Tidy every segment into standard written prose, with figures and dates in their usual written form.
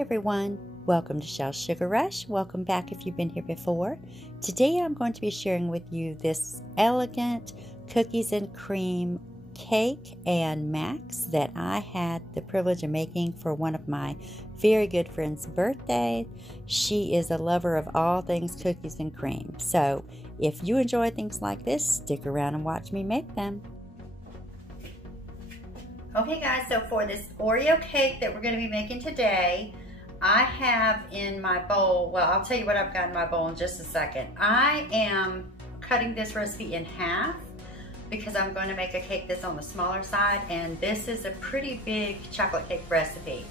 Everyone, welcome to Shell's Sugar Rush. Welcome back if you've been here before. Today I'm going to be sharing with you this elegant cookies and cream cake and macs that I had the privilege of making for one of my very good friends' birthday. She is a lover of all things cookies and cream. So if you enjoy things like this, stick around and watch me make them. Okay guys, so for this Oreo cake that we're going to be making today, I have in my bowl, well, I'll tell you what I've got in my bowl in just a second. I am cutting this recipe in half because I'm going to make a cake that's on the smaller side, and this is a pretty big chocolate cake recipe.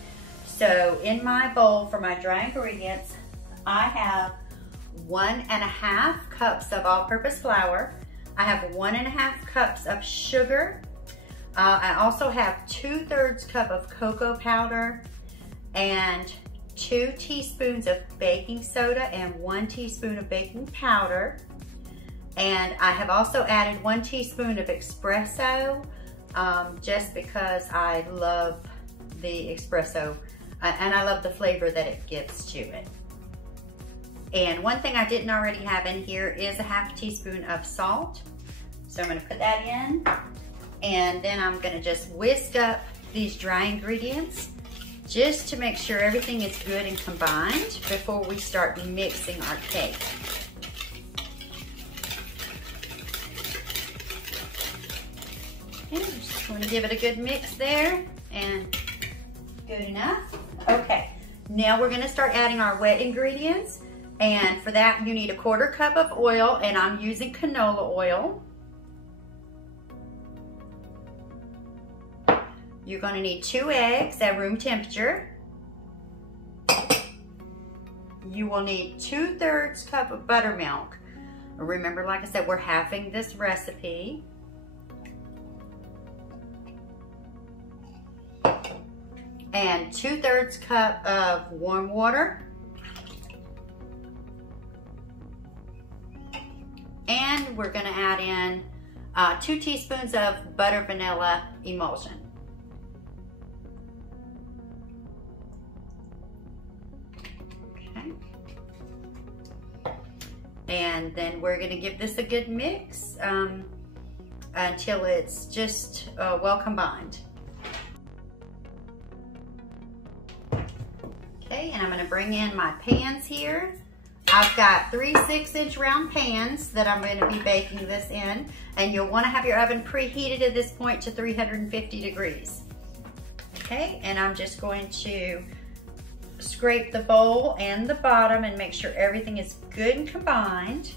So in my bowl for my dry ingredients, I have 1.5 cups of all-purpose flour. I have 1.5 cups of sugar. I also have 2/3 cup of cocoa powder and 2 teaspoons of baking soda and 1 teaspoon of baking powder. And I have also added 1 teaspoon of espresso, just because I love the espresso and I love the flavor that it gives to it. And one thing I didn't already have in here is a 1/2 teaspoon of salt. So I'm gonna put that in. And then I'm gonna just whisk up these dry ingredients just to make sure everything is good and combined before we start mixing our cake. Okay, I'm just going to give it a good mix there, and good enough. Okay, now we're going to start adding our wet ingredients, and for that you need 1/4 cup of oil, and I'm using canola oil. You're going to need 2 eggs at room temperature. You will need 2/3 cup of buttermilk. Remember, like I said, we're halving this recipe. And 2/3 cup of warm water. And we're going to add in 2 teaspoons of butter vanilla emulsion. And then we're going to give this a good mix until it's just well combined. Okay, and I'm going to bring in my pans here. I've got 3 6-inch round pans that I'm going to be baking this in, and you'll want to have your oven preheated at this point to 350 degrees. Okay, and I'm just going to scrape the bowl and the bottom and make sure everything is good and combined.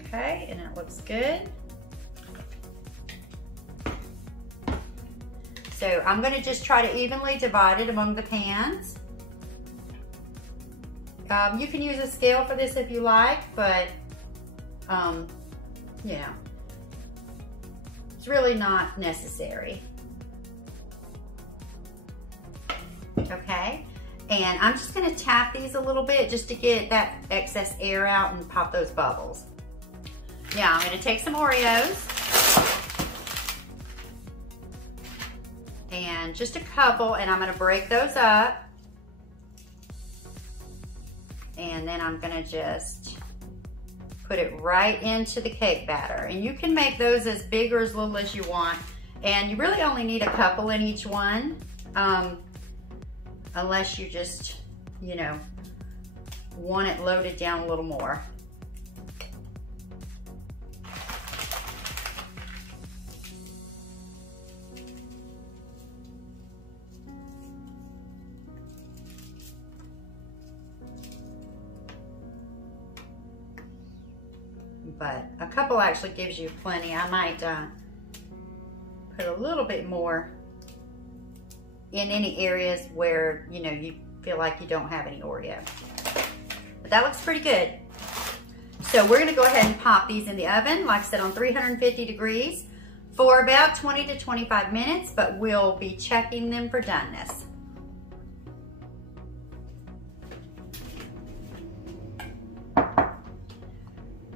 Okay, and it looks good. So I'm going to just try to evenly divide it among the pans. You can use a scale for this if you like, but you know, it's really not necessary. Okay, and I'm just going to tap these a little bit just to get that excess air out and pop those bubbles. Now I'm going to take some Oreos, and just a couple, and I'm going to break those up, and then I'm going to just put it right into the cake batter. And you can make those as big or as little as you want, and you really only need a couple in each one. Unless you just, you know, want it loaded down a little more. But a couple actually gives you plenty. I might put a little bit more in any areas where, you know, you feel like you don't have any Oreo. But that looks pretty good. So we're gonna go ahead and pop these in the oven, like I said, on 350 degrees for about 20 to 25 minutes, but we'll be checking them for doneness.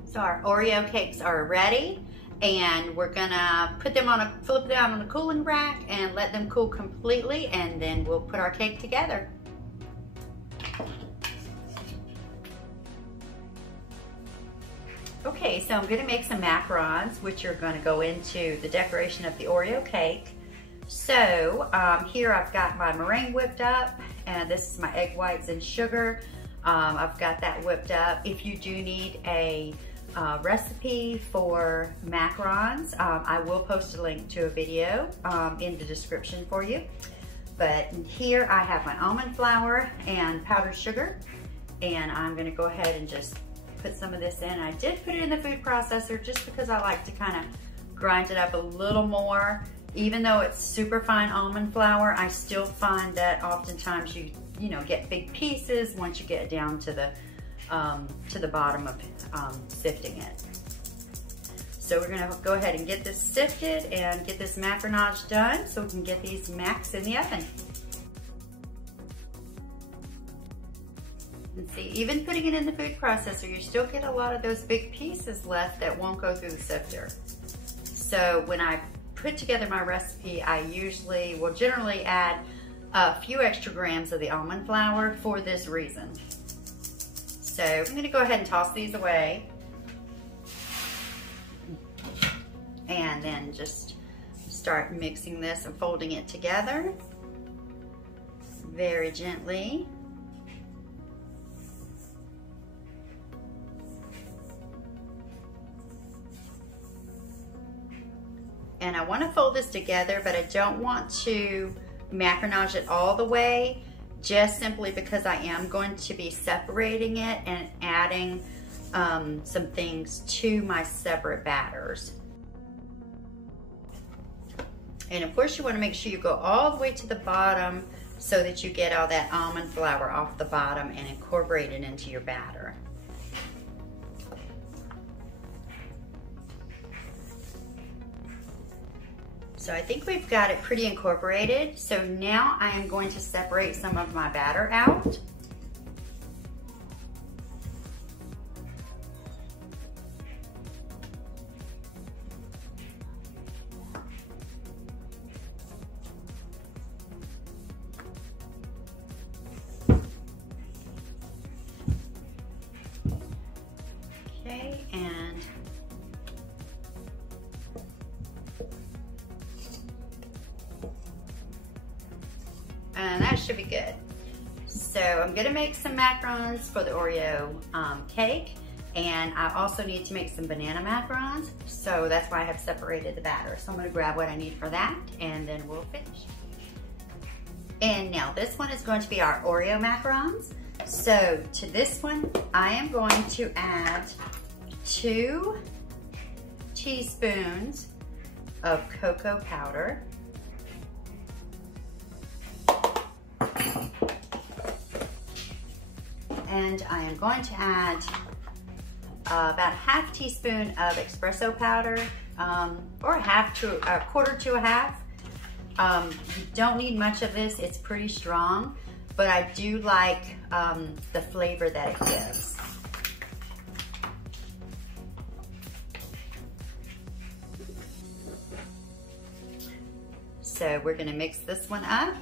So our Oreo cakes are ready. And we're gonna put them on flip them on a cooling rack and let them cool completely, and then we'll put our cake together. Okay, so I'm gonna make some macarons, which are gonna go into the decoration of the Oreo cake. So here I've got my meringue whipped up, and this is my egg whites and sugar. I've got that whipped up. If you do need a recipe for macarons, I will post a link to a video in the description for you. But here I have my almond flour and powdered sugar, and I'm gonna go ahead and just put some of this in. I did put it in the food processor just because I like to kind of grind it up a little more. Even though it's super fine almond flour, I still find that oftentimes you get big pieces once you get down to the bottom of sifting it. So we're gonna go ahead and get this sifted and get this macaronage done so we can get these macs in the oven. And see, even putting it in the food processor, you still get a lot of those big pieces left that won't go through the sifter. So when I put together my recipe, I will generally add a few extra grams of the almond flour for this reason. So I'm gonna go ahead and toss these away. And then just start mixing this and folding it together very gently. And I want to fold this together, but I don't want to macaronage it all the way, just simply because I am going to be separating it and adding some things to my separate batters. And of course you want to make sure you go all the way to the bottom so that you get all that almond flour off the bottom and incorporate it into your batter. So I think we've got it pretty incorporated. So now I am going to separate some of my batter out. Okay, and that should be good. So I'm gonna make some macarons for the Oreo cake, and I also need to make some banana macarons, so that's why I have separated the batter. So I'm gonna grab what I need for that, and then we'll finish. And now this one is going to be our Oreo macarons. So to this one, I am going to add 2 teaspoons of cocoa powder. And I am going to add about a half teaspoon of espresso powder, or a quarter to a half. You don't need much of this, it's pretty strong, but I do like the flavor that it gives. So we're gonna mix this one up,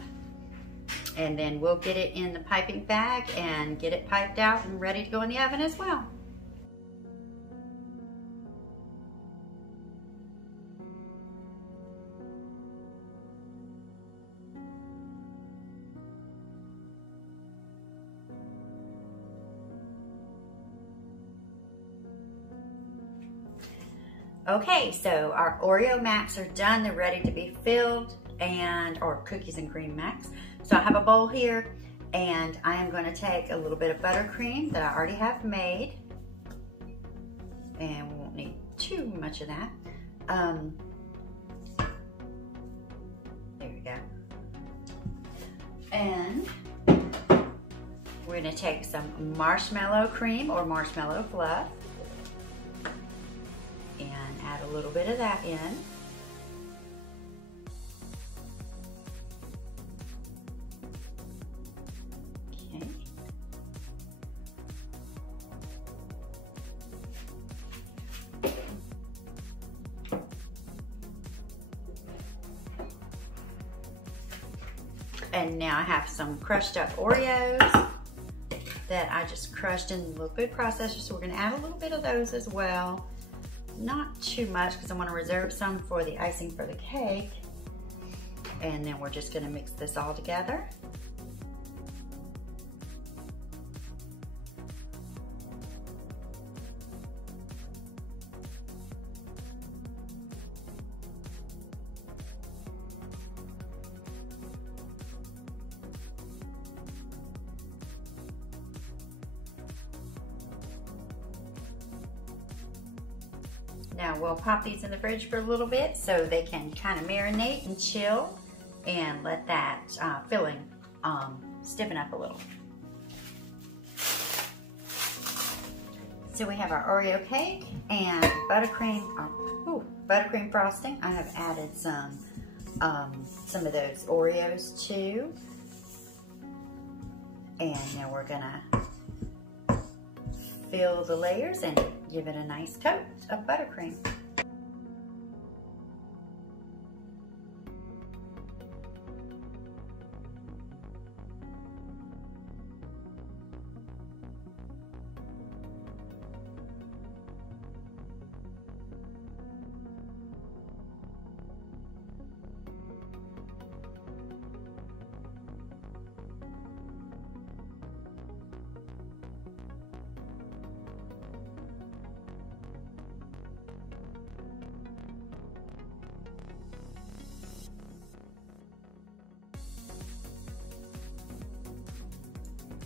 and then we'll get it in the piping bag and get it piped out and ready to go in the oven as well. Okay, so our Oreo Macs are done. They're ready to be filled, or cookies and cream Macs. So I have a bowl here, and I am going to take a little bit of buttercream that I already have made, and we won't need too much of that. There we go. And we're going to take some marshmallow cream or marshmallow fluff and add a little bit of that in. And now I have some crushed up Oreos that I just crushed in the little food processor. So we're gonna add a little bit of those as well. Not too much because I want to reserve some for the icing for the cake. And then we're just gonna mix this all together. Now we'll pop these in the fridge for a little bit so they can kind of marinate and chill and let that filling stiffen up a little. So we have our Oreo cake and buttercream frosting. I have added some of those Oreos too. And now we're gonna fill the layers and give it a nice coat of buttercream.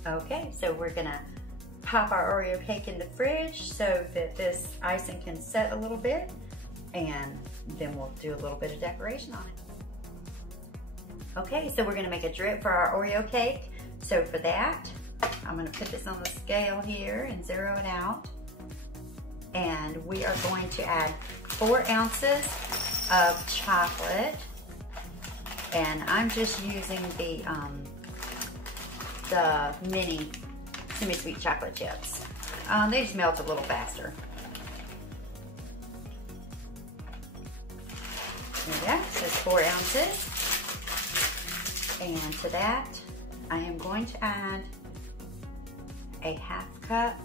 Okay, so we're gonna pop our Oreo cake in the fridge so that this icing can set a little bit, and then we'll do a little bit of decoration on it. Okay, so we're gonna make a drip for our Oreo cake. So for that, I'm gonna put this on the scale here and zero it out. And we are going to add 4 ounces of chocolate. And I'm just using the mini semi-sweet chocolate chips. They just melt a little faster. There we go, so it's 4 ounces. And to that, I am going to add a 1/2 cup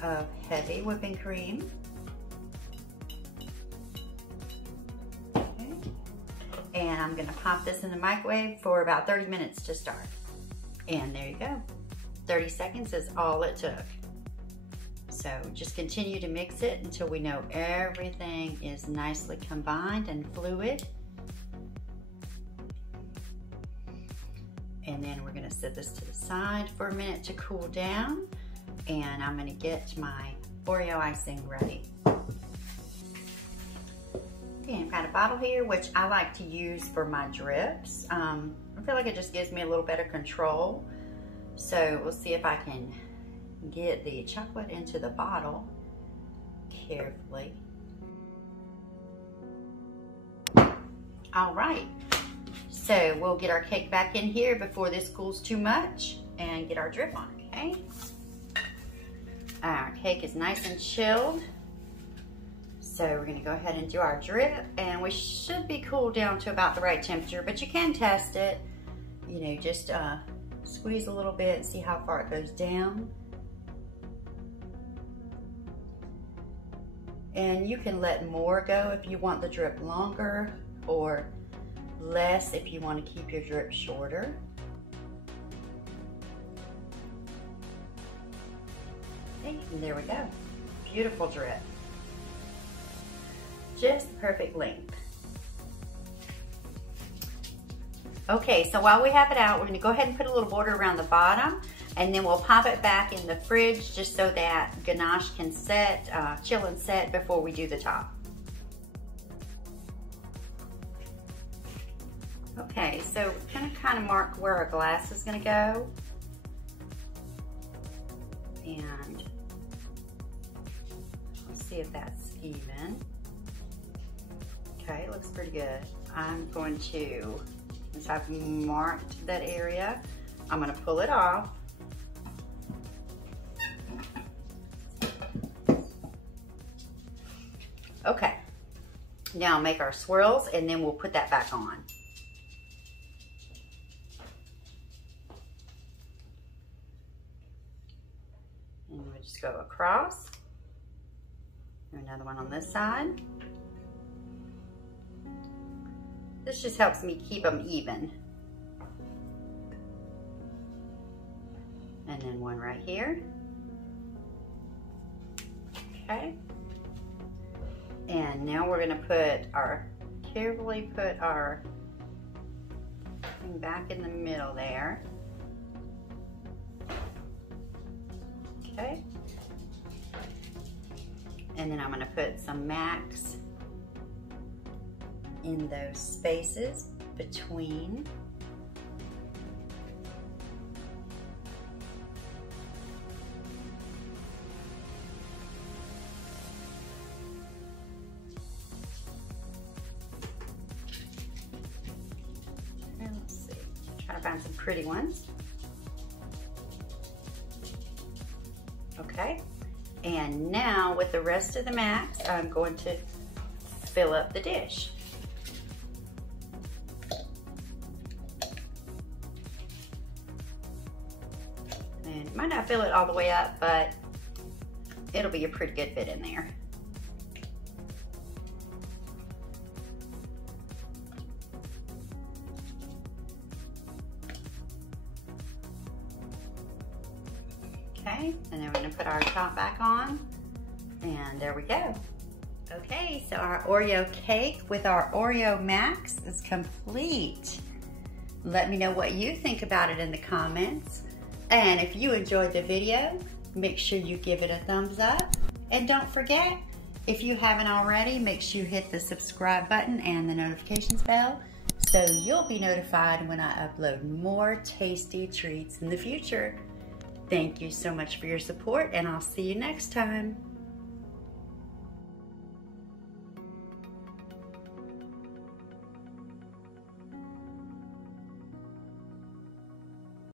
of heavy whipping cream. Okay. And I'm gonna pop this in the microwave for about 30 minutes to start. And there you go. 30 seconds is all it took. So just continue to mix it until we know everything is nicely combined and fluid. And then we're gonna set this to the side for a minute to cool down. And I'm gonna get my Oreo icing ready. Okay, I've got a bottle here, which I like to use for my drips. I feel like it just gives me a little better control. So we'll see if I can get the chocolate into the bottle carefully. All right, so we'll get our cake back in here before this cools too much and get our drip on, okay? Our cake is nice and chilled. So we're gonna go ahead and do our drip, and we should be cooled down to about the right temperature, but you can test it. You know, just squeeze a little bit and see how far it goes down. And you can let more go if you want the drip longer, or less if you want to keep your drip shorter. Okay, and there we go. Beautiful drip. Just the perfect length. Okay, so while we have it out, we're gonna go ahead and put a little border around the bottom, and then we'll pop it back in the fridge just so that ganache can set, chill and set before we do the top. Okay, so we're gonna kind of mark where our glass is gonna go. And let's see if that's even. Okay, it looks pretty good. I'm going to, since I've marked that area, I'm gonna pull it off. Okay, now make our swirls and then we'll put that back on. we just go across. Another one on this side. This just helps me keep them even. And then one right here. Okay. And now we're gonna carefully put our thing back in the middle there. Okay. And then I'm gonna put some Max in those spaces between. And let's see, try to find some pretty ones. Okay, and now with the rest of the Max, I'm going to fill up the dish. And might not fill it all the way up, but it'll be a pretty good bit in there. Okay, and then we're gonna put our top back on, and there we go. Okay, so our Oreo cake with our Oreo Max is complete. Let me know what you think about it in the comments. And if you enjoyed the video, make sure you give it a thumbs up. And don't forget, if you haven't already, make sure you hit the subscribe button and the notifications bell so you'll be notified when I upload more tasty treats in the future. Thank you so much for your support, and I'll see you next time.